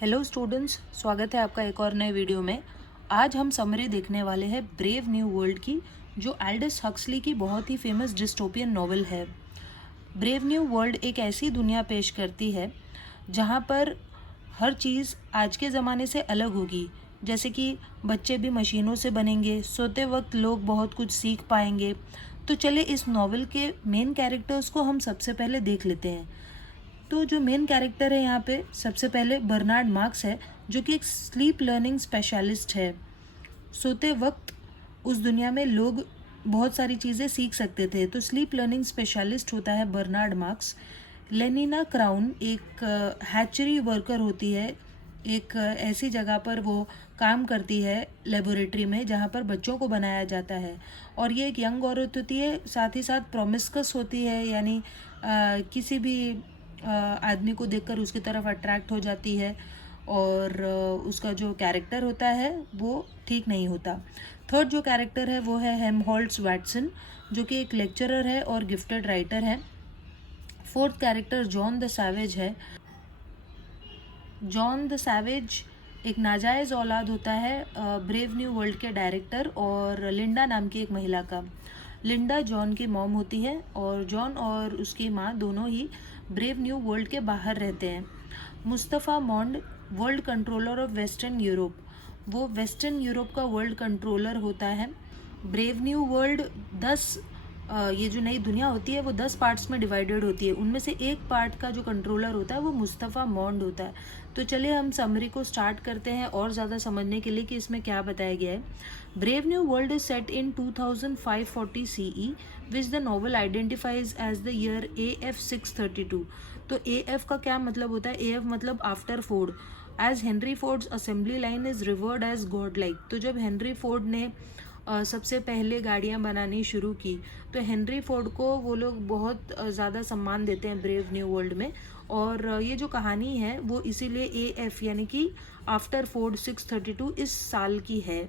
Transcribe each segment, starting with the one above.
Hello students, स्वागत है आपका एक और नए वीडियो में। आज हम समरी देखने वाले हैं ब्रेव न्यू वर्ल्ड की, जो एल्डस हक्सली की बहुत ही फेमस डिस्टोपियन नॉवल है। ब्रेव न्यू वर्ल्ड एक ऐसी दुनिया पेश करती है जहाँ पर हर चीज़ आज के ज़माने से अलग होगी। जैसे कि बच्चे भी मशीनों से बनेंगे, सोते वक्त लोग बहुत कुछ सीख पाएंगे। तो चले इस नॉवल के मेन कैरेक्टर्स को हम सबसे पहले देख लेते हैं। तो जो मेन कैरेक्टर है यहाँ पे सबसे पहले बर्नार्ड मार्क्स है, जो कि एक स्लीप लर्निंग स्पेशलिस्ट है। सोते वक्त उस दुनिया में लोग बहुत सारी चीज़ें सीख सकते थे, तो स्लीप लर्निंग स्पेशलिस्ट होता है बर्नार्ड मार्क्स। लेनिना क्राउन एक हैचरी वर्कर होती है, एक ऐसी जगह पर वो काम करती है लेबोरेटरी में जहाँ पर बच्चों को बनाया जाता है। और ये एक यंग औरत होती है, साथ ही साथ प्रोमिस्कस होती है, यानी किसी भी आदमी को देखकर उसकी तरफ अट्रैक्ट हो जाती है। और उसका जो कैरेक्टर होता है वो ठीक नहीं होता। थर्ड जो कैरेक्टर है वो है हेमहोल्ट्स वैटसन, जो कि एक लेक्चरर है और गिफ्टेड राइटर है। Fourth character John the savage है। जॉन द सैवेज एक नाजायज़ औलाद होता है ब्रेव न्यू वर्ल्ड के डायरेक्टर और लिंडा नाम की एक महिला का। लिंडा जॉन की मॉम होती है और जॉन और उसकी माँ दोनों ही ब्रेव न्यू वर्ल्ड के बाहर रहते हैं। Mustapha Mond world controller of western Europe, वो वेस्टर्न यूरोप का वर्ल्ड कंट्रोलर होता है। ब्रेव न्यू वर्ल्ड 10 ये जो नई दुनिया होती है वो 10 पार्ट्स में डिवाइडेड होती है। उनमें से एक पार्ट का जो कंट्रोलर होता है वो मुस्तफ़ा मॉन्ड होता है। तो चलिए हम समरी को स्टार्ट करते हैं और ज़्यादा समझने के लिए कि इसमें क्या बताया गया है। Brave new World is set in 2540 CE, which the novel identifies as the year AF 632। तो AF का क्या मतलब होता है? AF मतलब after Ford, as Henry Ford's assembly line is revered as godlike. तो जब हेनरी फोर्ड ने सबसे पहले गाड़ियाँ बनानी शुरू की, तो हेनरी फोर्ड को वो लोग बहुत ज़्यादा सम्मान देते हैं ब्रेव न्यू वर्ल्ड में। और ये जो कहानी है वो इसीलिए AF यानी कि आफ्टर फोर्ड 632 इस साल की है,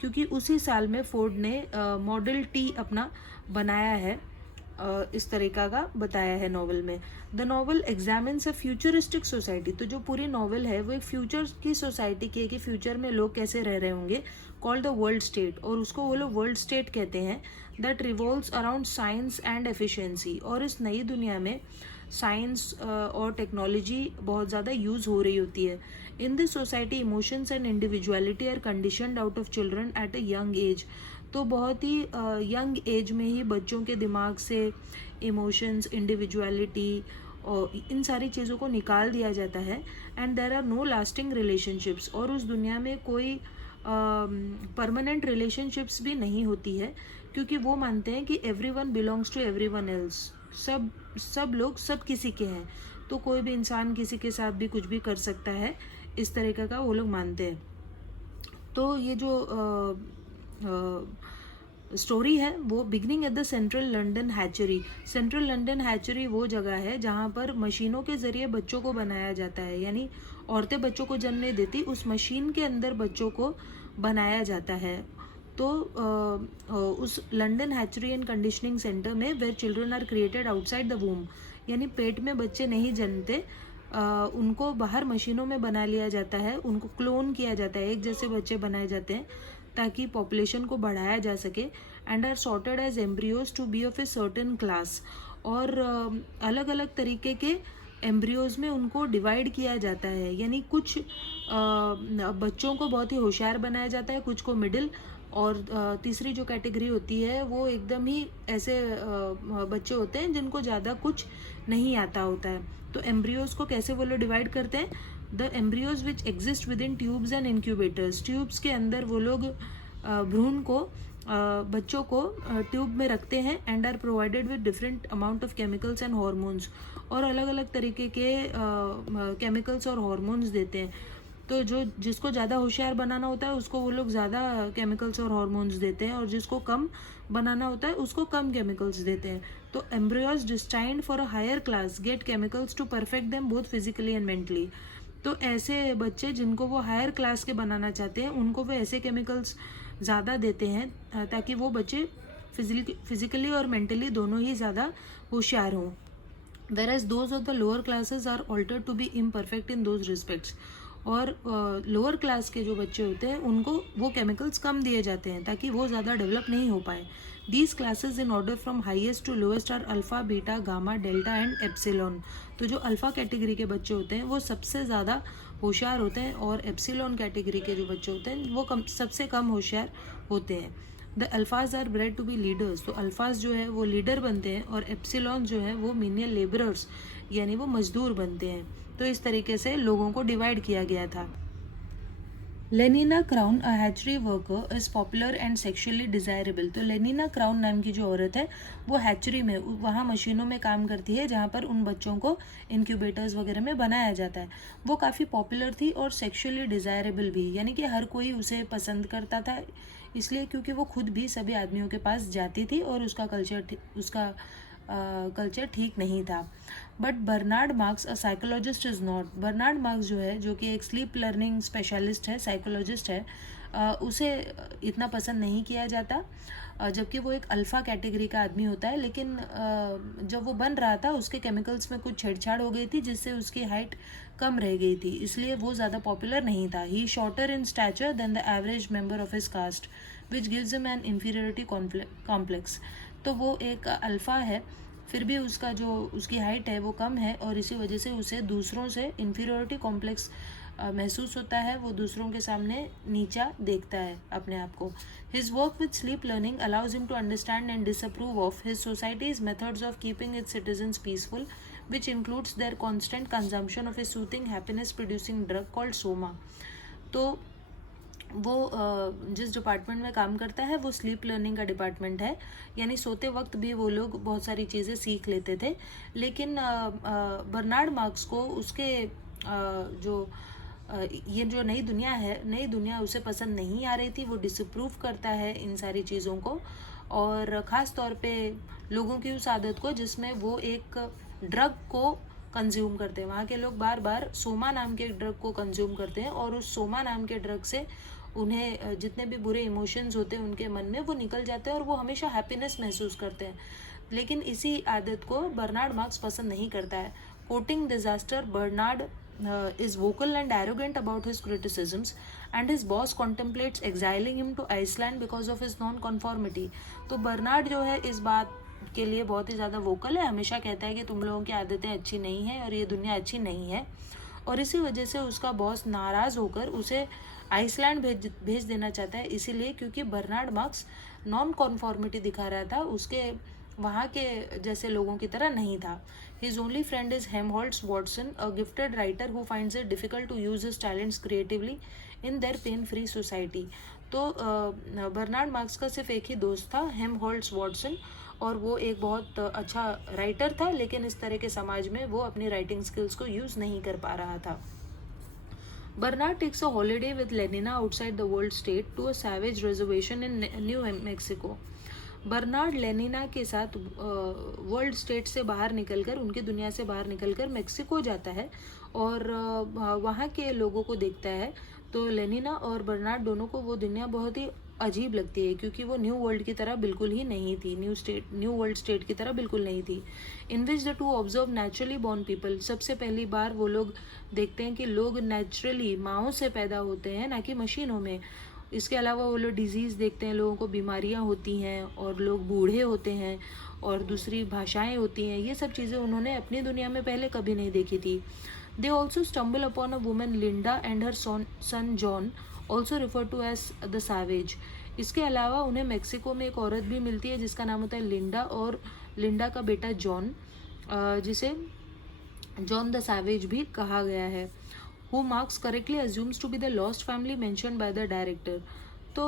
क्योंकि उसी साल में फोर्ड ने मॉडल T अपना बनाया है। इस तरीका का बताया है नॉवल में। The novel examines a futuristic society. तो जो पूरी नॉवल है वो एक फ्यूचर की सोसाइटी की है कि फ्यूचर में लोग कैसे रह रहे होंगे, कॉल्ड द वर्ल्ड स्टेट, और उसको वो लोग वर्ल्ड स्टेट कहते हैं। That revolves around science and efficiency. और इस नई दुनिया में साइंस और टेक्नोलॉजी बहुत ज़्यादा यूज़ हो रही होती है। In this society emotions and individuality are conditioned out of children at a young age. तो बहुत ही यंग एज में ही बच्चों के दिमाग से इमोशंस, इंडिविजुअलिटी और इन सारी चीज़ों को निकाल दिया जाता है। And there are no lasting relationships. और उस दुनिया में कोई परमानेंट रिलेशनशिप्स भी नहीं होती है, क्योंकि वो मानते हैं कि everyone belongs to everyone else. सब लोग सब किसी के हैं, तो कोई भी इंसान किसी के साथ भी कुछ भी कर सकता है, इस तरीके का वो लोग मानते हैं। तो ये जो स्टोरी है वो beginning at the central London hatchery. Central London hatchery वो जगह है जहाँ पर मशीनों के ज़रिए बच्चों को बनाया जाता है, यानी औरतें बच्चों को जन्म नहीं देती, उस मशीन के अंदर बच्चों को बनाया जाता है। तो उस London hatchery and conditioning centre में where children are created outside the womb, यानी पेट में बच्चे नहीं जन्मते, उनको बाहर मशीनों में बना लिया जाता है, उनको क्लोन किया जाता है, एक जैसे बच्चे बनाए जाते हैं ताकि पॉपुलेशन को बढ़ाया जा सके। And are sorted as embryos to be of a certain class. और अलग अलग तरीके के एम्ब्रियोज में उनको डिवाइड किया जाता है, यानी कुछ बच्चों को बहुत ही होशियार बनाया जाता है, कुछ को मिडिल, और तीसरी जो कैटेगरी होती है वो एकदम ही ऐसे बच्चे होते हैं जिनको ज़्यादा कुछ नहीं आता होता है। तो एम्ब्रियोज को कैसे वो लोग डिवाइड करते हैं? The embryos which exist with in tubes and incubators. Tubes के अंदर वो लोग भ्रूण को बच्चों को ट्यूब में रखते हैं। And are provided with different amount of chemicals and hormones, और अलग अलग तरीके के केमिकल्स और हॉर्मोन्स देते हैं। तो जो जिसको ज़्यादा होशियार बनाना होता है उसको वो लोग ज़्यादा केमिकल्स और हॉर्मोन्स देते हैं, और जिसको कम बनाना होता है उसको कम केमिकल्स देते हैं। तो embryos destined for a higher class get chemicals to perfect them both physically and mentally. तो ऐसे बच्चे जिनको वो हायर क्लास के बनाना चाहते हैं उनको वो ऐसे केमिकल्स ज़्यादा देते हैं ताकि वो बच्चे फिजिकली और मेंटली दोनों ही ज़्यादा होशियार हों। Whereas those of the lower classes are altered to be imperfect in those respects. और लोअर क्लास के जो बच्चे होते हैं उनको वो केमिकल्स कम दिए जाते हैं ताकि वो ज़्यादा डेवलप नहीं हो पाए. These classes in order from highest to lowest are alpha, beta, gamma, delta and epsilon. तो जो अल्फ़ा कैटेगरी के बच्चे होते हैं वो सबसे ज़्यादा होशियार होते हैं और एप्सिलॉन कैटेगरी के जो बच्चे होते हैं वो सबसे कम होशियार होते हैं. The alphas are bred to be leaders. तो अल्फाज जो है वो लीडर बनते हैं और एप्सिलॉन जो है वो मीनियल लेबरर्स यानी वो मजदूर बनते हैं. तो इस तरीके से लोगों को डिवाइड किया गया था. Lenina Crowne a hatchery worker is popular and sexually desirable. तो लेनिना क्राउन नाम की जो औरत है वो हैचरी में वहाँ मशीनों में काम करती है जहाँ पर उन बच्चों को इंक्यूबेटर्स वगैरह में बनाया जाता है. वो काफ़ी पॉपुलर थी और सेक्सुअली डिज़ायरेबल भी, यानी कि हर कोई उसे पसंद करता था इसलिए क्योंकि वो खुद भी सभी आदमियों के पास जाती थी और उसका कल्चर ठीक नहीं था. But Bernard Marx a psychologist is not. Bernard Marx जो है जो कि एक स्लीप लर्निंग स्पेशलिस्ट है, साइकोलॉजिस्ट है, उसे इतना पसंद नहीं किया जाता जबकि वो एक अल्फ़ा कैटेगरी का आदमी होता है. लेकिन जब वो बन रहा था उसके केमिकल्स में कुछ छेड़छाड़ हो गई थी जिससे उसकी हाइट कम रह गई थी, इसलिए वो ज़्यादा पॉपुलर नहीं था. He shorter in stature than the average member of his caste which gives him an inferiority complex. तो वो एक अल्फ़ा है फिर भी उसकी हाइट है वो कम है और इसी वजह से उसे दूसरों से इंफीरियरिटी कॉम्प्लेक्स महसूस होता है. वो दूसरों के सामने नीचा देखता है अपने आप को. His work with sleep learning allows him to understand and disapprove of his society's methods of keeping its citizens peaceful which includes their constant consumption of a soothing happiness producing drug called soma. तो वो जिस department में काम करता है वो sleep learning का department है, यानी सोते वक्त भी वो लोग बहुत सारी चीज़ें सीख लेते थे. लेकिन बर्नार्ड मार्क्स को उसके ये जो नई दुनिया उसे पसंद नहीं आ रही थी. वो डिसअप्रूव करता है इन सारी चीज़ों को और ख़ास तौर पे लोगों की उस आदत को जिसमें वो एक ड्रग को कंज्यूम करते हैं. वहाँ के लोग बार बार सोमा नाम के ड्रग को कंज्यूम करते हैं और उस सोमा नाम के ड्रग से उन्हें जितने भी बुरे इमोशंस होते हैं उनके मन में वो निकल जाते हैं और वो हमेशा हैप्पीनेस महसूस करते हैं. लेकिन इसी आदत को बर्नार्ड मार्क्स पसंद नहीं करता है. Courting disaster, Bernard is vocal and arrogant about his criticisms and his boss contemplates exiling him to Iceland because of his non-conformity. तो बर्नार्ड जो है इस बात के लिए बहुत ही ज़्यादा वोकल है, हमेशा कहता है कि तुम लोगों की आदतें अच्छी नहीं हैं और ये दुनिया अच्छी नहीं है. और इसी वजह से उसका बॉस नाराज़ होकर उसे आइसलैंड भेज देना चाहता है, इसीलिए क्योंकि बर्नार्ड मार्क्स नॉन कॉन्फॉर्मिटी दिखा रहा था, उसके वहाँ के जैसे लोगों की तरह नहीं था. His only friend is Helmholtz Watson, a gifted writer who finds it difficult to use his talents creatively in their pain free society. तो बर्नार्ड मार्क्स का सिर्फ एक ही दोस्त था, हेमहोल्ट्स वॉटसन, और वो एक बहुत अच्छा राइटर था, लेकिन इस तरह के समाज में वो अपनी राइटिंग स्किल्स को यूज़ नहीं कर पा रहा था. Bernard takes a holiday with Lenina outside the World State to a savage reservation in New Mexico. Bernard Lenina के साथ वर्ल्ड स्टेट से बाहर निकलकर, उनकी दुनिया से बाहर निकलकर मेक्सिको जाता है और वहाँ के लोगों को देखता है. तो लेनिना और बर्नार्ड दोनों को वो दुनिया बहुत ही अजीब लगती है क्योंकि वो न्यू वर्ल्ड की तरह बिल्कुल ही नहीं थी, न्यू वर्ल्ड स्टेट की तरह बिल्कुल नहीं थी. In which the two observe naturally born people. सबसे पहली बार वो लोग देखते हैं कि लोग नेचुरली माँओं से पैदा होते हैं, ना कि मशीनों में. इसके अलावा वो लोग डिजीज़ देखते हैं, लोगों को बीमारियां होती हैं और लोग बूढ़े होते हैं और दूसरी भाषाएं होती हैं. ये सब चीज़ें उन्होंने अपनी दुनिया में पहले कभी नहीं देखी थी. They also stumble upon a women Linda and her son John, also refer to as the savage. इसके अलावा उन्हें मेक्सिको में एक औरत भी मिलती है जिसका नाम होता है लिंडा, और लिंडा का बेटा जॉन, जिसे जॉन द सैवेज भी कहा गया है. who Marx correctly assumes to be the lost family mentioned by the director. तो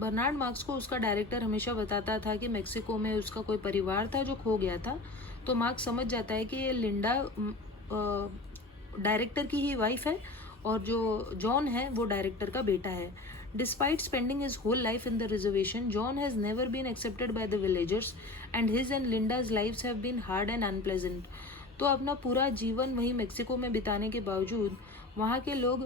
बर्नार्ड मार्क्स को उसका डायरेक्टर हमेशा बताता था कि मेक्सिको में उसका कोई परिवार था जो खो गया था. तो मार्क्स समझ जाता है कि ये लिंडा डायरेक्टर की ही वाइफ है और जो जॉन है वो डायरेक्टर का बेटा है. Despite spending his whole life in the reservation, John has never been accepted by the villagers and his and Linda's lives have been hard and unpleasant. तो अपना पूरा जीवन वहीं मेक्सिको में बिताने के बावजूद वहाँ के लोग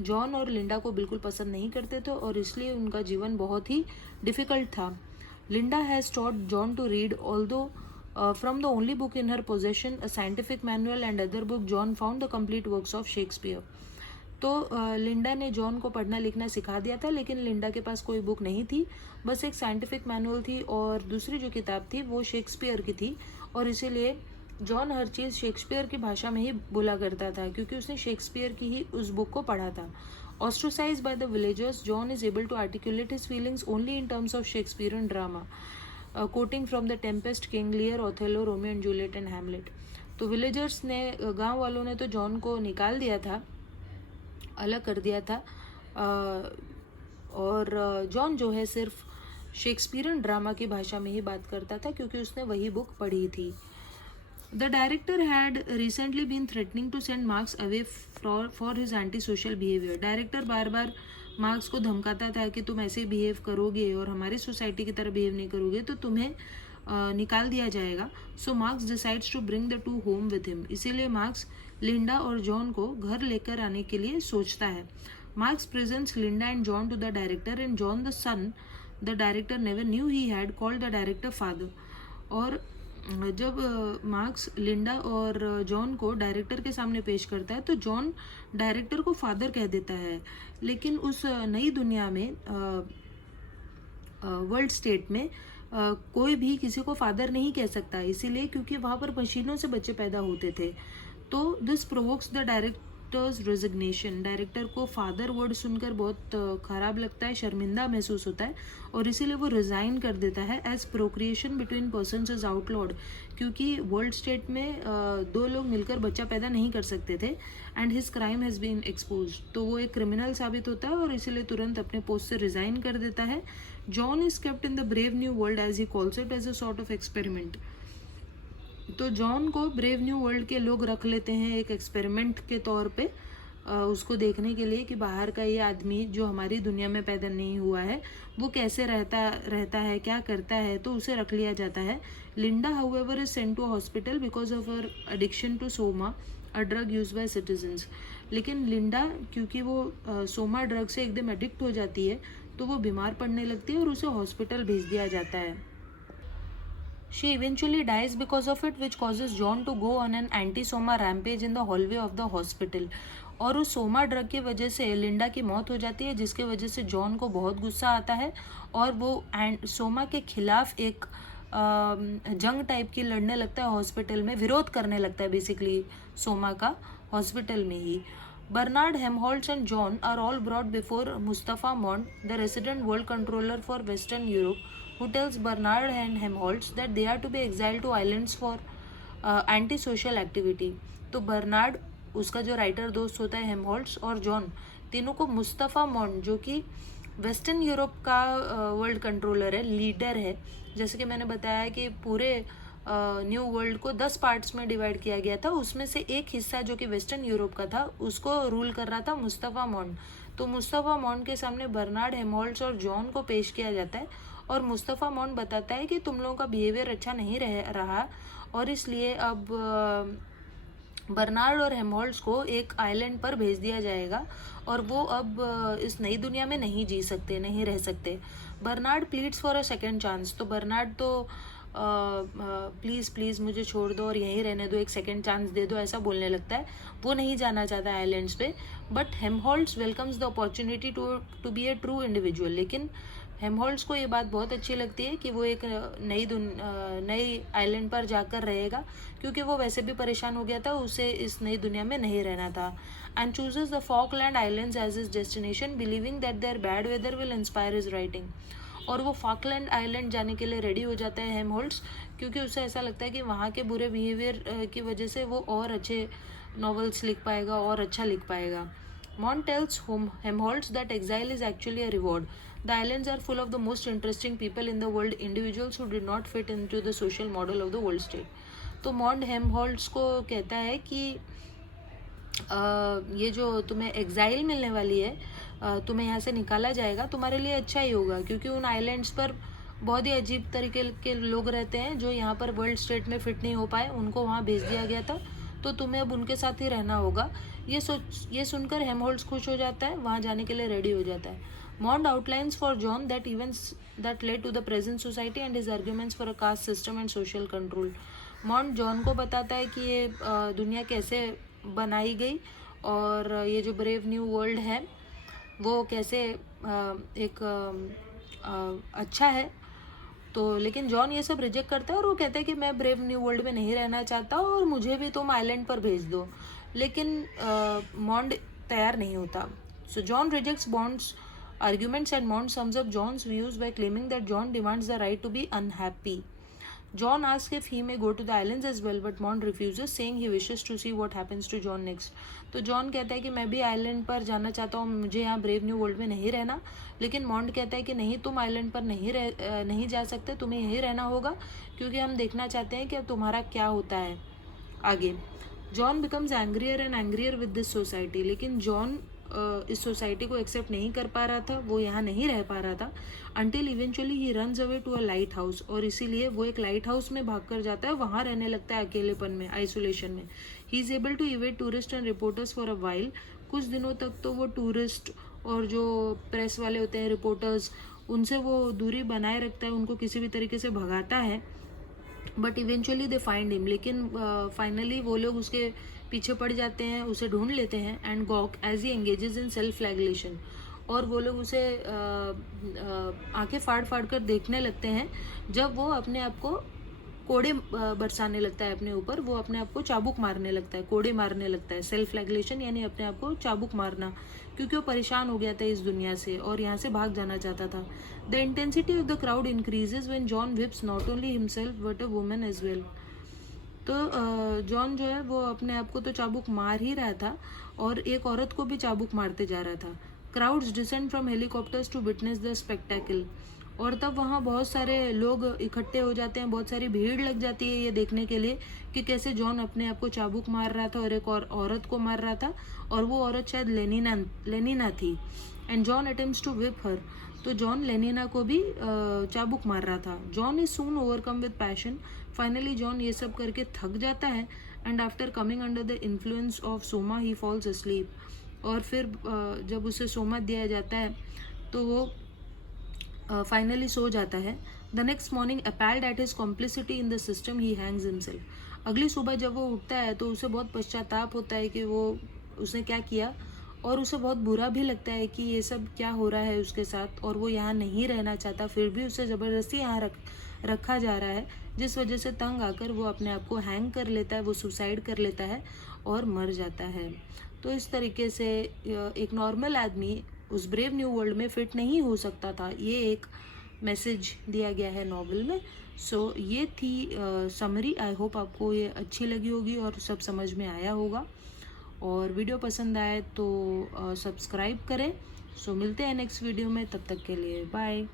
जॉन और लिंडा को बिल्कुल पसंद नहीं करते थे और इसलिए उनका जीवन बहुत ही डिफ़िकल्ट था. Linda has taught John to read, although from the only book in her possession, a scientific manual and other book, John found the complete works of Shakespeare. तो लिंडा ने जॉन को पढ़ना लिखना सिखा दिया था, लेकिन लिंडा के पास कोई बुक नहीं थी, बस एक साइंटिफिक मैनुअल थी, और दूसरी जो किताब थी वो शेक्सपियर की थी, और इसीलिए जॉन हर चीज़ शेक्सपियर की भाषा में ही बोला करता था, क्योंकि उसने शेक्सपियर की ही उस बुक को पढ़ा था। Ostracized by the villagers, John is able to articulate his feelings only in terms of Shakespearean drama, quoting from The Tempest, King Lear, Othello, Romeo and Juliet and Hamlet. तो villagers ने, गांव वालों ने तो John को निकाल दिया था, अलग कर दिया था, और जॉन जो है सिर्फ शेक्सपियरन ड्रामा की भाषा में ही बात करता था, क्योंकि उसने वही बुक पढ़ी थी। The director had recently been threatening to send Marx away for his anti-social behavior. Director bar bar marks को धमकाता था कि तुम ऐसे बिहेव करोगे और हमारी सोसाइटी की तरह बिहेव नहीं करोगे तो तुम्हें निकाल दिया जाएगा। So Marx decides to bring the two home with him. इसीलिए मार्क्स लिंडा और जॉन को घर लेकर आने के लिए सोचता है। Marx presents Linda and John to the director, and John the son the director never knew he had called the director father. और जब मार्क्स लिंडा और जॉन को डायरेक्टर के सामने पेश करता है तो जॉन डायरेक्टर को फादर कह देता है, लेकिन उस नई दुनिया में, वर्ल्ड स्टेट में, कोई भी किसी को फादर नहीं कह सकता, इसीलिए क्योंकि वहाँ पर मशीनों से बच्चे पैदा होते थे। तो this provokes the directors resignation. Director को फादर वर्ड सुनकर बहुत ख़राब लगता है, शर्मिंदा महसूस होता है, और इसीलिए वो रिज़ाइन कर देता है। As procreation between persons is outlawed, क्योंकि वर्ल्ड स्टेट में दो लोग मिलकर बच्चा पैदा नहीं कर सकते थे, and his crime has been expose. तो वो एक क्रिमिनल साबित होता है और इसीलिए तुरंत अपने पोस्ट से रिज़ाइन कर देता है। John is kept in the brave new world as he calls it, as a sort of experiment. तो जॉन को ब्रेव न्यू वर्ल्ड के लोग रख लेते हैं एक एक्सपेरिमेंट के तौर पे, उसको देखने के लिए कि बाहर का ये आदमी जो हमारी दुनिया में पैदा नहीं हुआ है वो कैसे रहता है, क्या करता है, तो उसे रख लिया जाता है। Linda however is sent to a hospital because of her addiction to soma, a drug use by citizens. लेकिन लिंडा, क्योंकि वो सोमा ड्रग से एकदम एडिक्ट हो जाती है, तो वो बीमार पड़ने लगती है और उसे हॉस्पिटल भेज दिया जाता है। She eventually dies because of it, which causes John to go on an anti-soma rampage in the hallway of the hospital. और उस सोमा ड्रग की वजह से लिंडा की मौत हो जाती है, जिसके वजह से जॉन को बहुत गुस्सा आता है और वो सोमा के खिलाफ एक जंग टाइप की लड़ने लगता है हॉस्पिटल में, विरोध करने लगता है बेसिकली सोमा का हॉस्पिटल में ही। Bernard Helmholtz and John are all brought before Mustafa Mond, the resident world controller for Western Europe, who tells Bernard and Helmholtz that they are to be exiled to islands for anti-social activity. तो Bernard, उसका जो writer दोस्त होता है हेमहोल्ट्स, और John, तीनों को मुस्तफ़ा मॉन्ड, जो कि वेस्टर्न यूरोप का वर्ल्ड कंट्रोलर है, लीडर है, जैसे कि मैंने बताया कि पूरे न्यू वर्ल्ड को 10 पार्ट्स में डिवाइड किया गया था, उसमें से एक हिस्सा जो कि वेस्टर्न यूरोप का था उसको रूल कर रहा था मुस्तफ़ा मॉन्ड। तो मुस्तफ़ा मॉन्ड के सामने बर्नार्ड, हेमहोल्ट्स और जॉन को पेश किया जाता है, और मुस्तफ़ा मॉन्ड बताता है कि तुम लोगों का बिहेवियर अच्छा नहीं रहा, और इसलिए अब बर्नार्ड और हेमहोल्ट्स को एक आइलैंड पर भेज दिया जाएगा, और वो अब इस नई दुनिया में नहीं जी सकते, नहीं रह सकते। Bernard pleads for a second chance. तो बर्नार्ड तो प्लीज़ मुझे छोड़ दो और यहीं रहने दो, एक सेकेंड चांस दे दो, ऐसा बोलने लगता है। वो नहीं जाना चाहता आइलैंड्स पे, but Helmholtz welcomes the opportunity to be a true individual. लेकिन हेमहोल्ट्स को ये बात बहुत अच्छी लगती है कि वो एक नई आइलैंड पर जाकर रहेगा, क्योंकि वो वैसे भी परेशान हो गया था, उसे इस नई दुनिया में नहीं रहना था। And chooses the Falkland Islands as his destination, believing that their bad weather will inspire his writing. और वो फॉकलैंड आइलैंड जाने के लिए रेडी हो जाता है हेमहोल्ट्स, क्योंकि उसे ऐसा लगता है कि वहाँ के बुरे बिहेवियर की वजह से वो और अच्छे नॉवेल्स लिख पाएगा और अच्छा लिख पाएगा। Mond tells Helmholtz that exile is actually a reward. The islands are full of the most interesting people in the world, individuals who did not fit into the social model of the world state. तो मॉन्ड हेमहोल्ट्स को कहता है कि ये जो तुम्हें exile मिलने वाली है, तुम्हें यहाँ से निकाला जाएगा, तुम्हारे लिए अच्छा ही होगा, क्योंकि उन आइलैंड्स पर बहुत ही अजीब तरीके के लोग रहते हैं जो यहाँ पर वर्ल्ड स्टेट में फिट नहीं हो पाए, उनको वहाँ भेज दिया गया था, तो तुम्हें अब उनके साथ ही रहना होगा। ये सुनकर हेमहोल्ट्स खुश हो जाता है, वहाँ जाने के लिए रेडी हो जाता है। Mond outlines for John that events that led to the present society and his arguments for a caste system and social control. Mond John को बताता है कि ये दुनिया कैसे बनाई गई और ये जो ब्रेव न्यू वर्ल्ड है वो कैसे एक अच्छा है। तो लेकिन जॉन ये सब रिजेक्ट करता है और वो कहता है कि मैं ब्रेव न्यू वर्ल्ड में नहीं रहना चाहता और मुझे भी तुम आइलैंड पर भेज दो। लेकिन मॉन्ड तैयार नहीं होता। सो John rejects bonds arguments and Mond sums up John's views by claiming that John demands the right to be unhappy. John asks if he may go to the islands as well, but Mond refuses, saying he wishes to see what happens to John next. तो John कहता है कि मैं भी island पर जाना चाहता हूँ, मुझे यहाँ ब्रेव न्यू वर्ल्ड में नहीं रहना। लेकिन मॉन्ड कहता है कि नहीं, तुम आइलैंड पर नहीं जा सकते, तुम्हें यहीं रहना होगा, क्योंकि हम देखना चाहते हैं कि अब तुम्हारा क्या होता है आगे। John becomes angrier and angrier with this society. लेकिन जॉन इस सोसाइटी को एक्सेप्ट नहीं कर पा रहा था, वो यहाँ नहीं रह पा रहा था, until eventually he runs away to a lighthouse. और इसीलिए वो एक लाइट हाउस में भाग कर जाता है, वहाँ रहने लगता है अकेलेपन में, आइसोलेशन में। He is able to evade tourist and reporters for a while. कुछ दिनों तक तो वो टूरिस्ट और जो प्रेस वाले होते हैं, रिपोर्टर्स, उनसे वो दूरी बनाए रखता है, उनको किसी भी तरीके से भगाता है। But eventually they find him. लेकिन फाइनली वो लोग उसके पीछे पड़ जाते हैं, उसे ढूंढ लेते हैं। And gawk as he engages in self flagellation. और वो लोग उसे आंखें फाड़ फाड़ कर देखने लगते हैं जब वो अपने आप को कोड़े बरसाने लगता है अपने ऊपर, वो अपने आप को चाबुक मारने लगता है, कोड़े मारने लगता है। सेल्फ फ्लैगलेशन यानी अपने आप को चाबुक मारना, क्योंकि वो परेशान हो गया था इस दुनिया से और यहाँ से भाग जाना चाहता था। The intensity of the crowd increases when John whips not only himself but a woman as well. तो जॉन जो है वो अपने आप को तो चाबुक मार ही रहा था और एक औरत को भी चाबुक मारते जा रहा था। Crowds descend from helicopters to witness the spectacle. और तब वहाँ बहुत सारे लोग इकट्ठे हो जाते हैं, बहुत सारी भीड़ लग जाती है ये देखने के लिए कि कैसे जॉन अपने आप को चाबुक मार रहा था और एक और औरत को मार रहा था, और वो औरत शायद लेनिना थी। And John attempts to whip her. तो जॉन लेनिना को भी चाबुक मार रहा था। John is soon overcome with passion. Finally John ये सब करके थक जाता है and after coming under the influence of soma he falls asleep. और फिर जब उसे सोमा दिया जाता है तो वो फाइनली सो जाता है। The next morning appalled at his complicity in the system he hangs himself. अगली सुबह जब वो उठता है तो उसे बहुत पश्चाताप होता है कि वो उसने क्या किया, और उसे बहुत बुरा भी लगता है कि ये सब क्या हो रहा है उसके साथ, और वो यहाँ नहीं रहना चाहता, फिर भी उसे ज़बरदस्ती यहाँ रखा जा रहा है, जिस वजह से तंग आकर वो अपने आप को हैंग कर लेता है, वो सुसाइड कर लेता है और मर जाता है। तो इस तरीके से एक नॉर्मल आदमी उस ब्रेव न्यू वर्ल्ड में फिट नहीं हो सकता था, ये एक मैसेज दिया गया है नॉवेल में। सो ये थी समरी। आई होप आपको ये अच्छी लगी होगी और सब समझ में आया होगा। और वीडियो पसंद आए तो सब्सक्राइब करें। सो मिलते हैं नेक्स्ट वीडियो में, तब तक के लिए बाय।